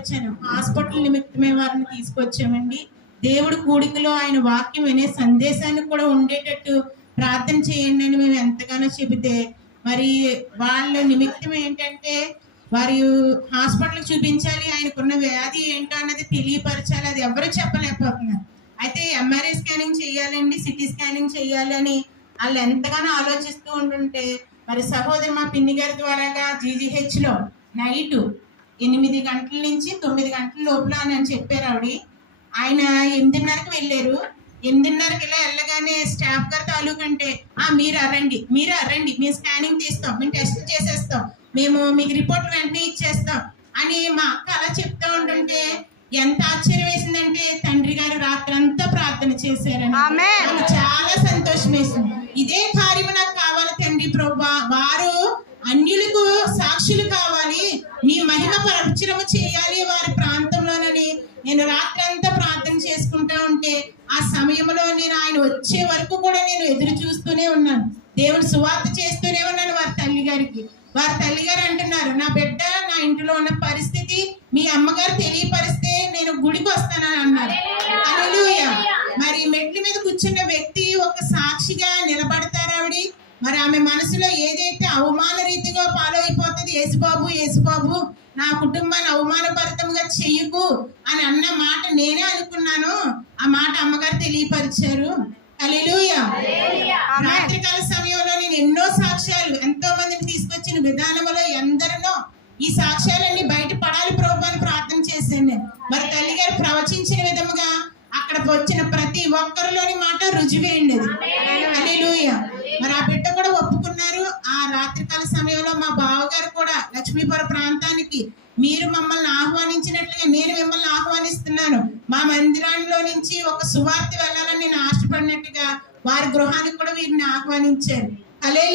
వచ్చాను. హాస్పిటల్ నిమిత్తమే వారిని తీసుకొచ్చామండి. దేవుడి కూడికలో ఆయన వాక్యం వినే సందేశాన్ని కూడా ఉండేటట్టు ప్రార్థన చేయండి అని మేము ఎంతగానో చెబితే, మరి వాళ్ళ నిమిత్తం ఏంటంటే వారి హాస్పిటల్ చూపించాలి, ఆయనకున్న వ్యాధి ఏంటో అన్నది తెలియపరచాలి. అది ఎవరు చెప్పలేకపోతున్నారు. అయితే ఎంఆర్ఐ స్కానింగ్ చేయాలండి, సిటీ స్కానింగ్ చేయాలి అని వాళ్ళు ఎంతగానో ఆలోచిస్తూ ఉంటుంటే, మరి సహోదరి మా పిన్ని గారి ద్వారాగా GGH లో నైట్ 8 గంటల నుంచి 9 గంటల లోపల అని చెప్పారు ఆవిడ. ఆయన 8:30కి వెళ్ళారు. 8:30కి ఇలా వెళ్ళగానే స్టాఫ్ గారి తాలూకంటే మీరు అరండి మేము స్కానింగ్ తీస్తాం, మేము టెస్ట్ చేసేస్తాం, మేము మీకు రిపోర్ట్ వెంటనే ఇచ్చేస్తాం అని మా అక్క అలా చెప్తా ఉంటుంటే ఎంత ఆశ్చర్యం వేసిందంటే, తండ్రి గారు రాత్రంతా ప్రార్థన చేశారని నాకు చాలా సంతోషం వేసింది. ఇదే కార్యం నాకు కావాలి తండ్రి ప్రభువా, వారు అన్యులకు సాక్షులు కావాలి, మీ మహిమ ప్రచురము చేయాలి వారి ప్రాంతంలోనని నేను రాత్రంతా ప్రార్థన చేసుకుంటా ఉంటే, ఆ సమయంలో నేను ఆయన వచ్చే వరకు కూడా నేను ఎదురు చూస్తూనే ఉన్నాను. దేవుడు సువార్త చేస్తూనే ఉన్నాను వారి తల్లి గారికి. వారి తల్లిగారు అంటున్నారు, నా బిడ్డ నా ఇంట్లో ఉన్న పరిస్థితి మీ అమ్మగారు తెలియపరిస్తే నేను గుడికి వస్తానని అన్నారు. హల్లెలూయా. మరి మెట్ల మీద కూర్చున్న వ్యక్తి ఒక సాక్షిగా నిలబడతారు ఆవిడ. మరి ఆమె మనసులో ఏదైతే అవమాన రీతిగా పాలైపోతుంది, యేసుబాబు నా కుటుంబాన్ని అవమానభరితంగా చెయ్యకు అని అన్న మాట నేనే అనుకున్నాను. ఆ మాట అమ్మగారు తెలియపరిచారు. హల్లెలూయా. రాత్రికాల సమయంలో నేను ఎన్నో సాక్ష్యాలు ఎంతో మందిని తీసుకొచ్చిన విధానంలో ఎందరినో ఈ సాక్ష్యాలన్నీ బయట పడాలి ప్రభు అని ప్రార్థన చేశాను నేను. మరి తల్లి గారు ప్రవచించిన విధముగా అక్కడ వచ్చిన ప్రతి ఒక్కరిలోని మాట రుజువేయండి. హల్లెలూయా. మరి ఆ బిడ్డ కూడా ఒప్పుకున్నారు. ఆ రాత్రికాల సమయంలో మా బావగారు కూడా లక్ష్మీపురం ప్రాంతానికి మీరు మమ్మల్ని ఆహ్వానించినట్లుగా నేను మిమ్మల్ని ఆహ్వానిస్తున్నాను, మా మందిరంలో నుంచి ఒక సువార్త వెళ్ళాలని నేను ఆశపడినట్టుగా వారి గృహానికి కూడా వీరిని ఆహ్వానించారు. హల్లెలూయా.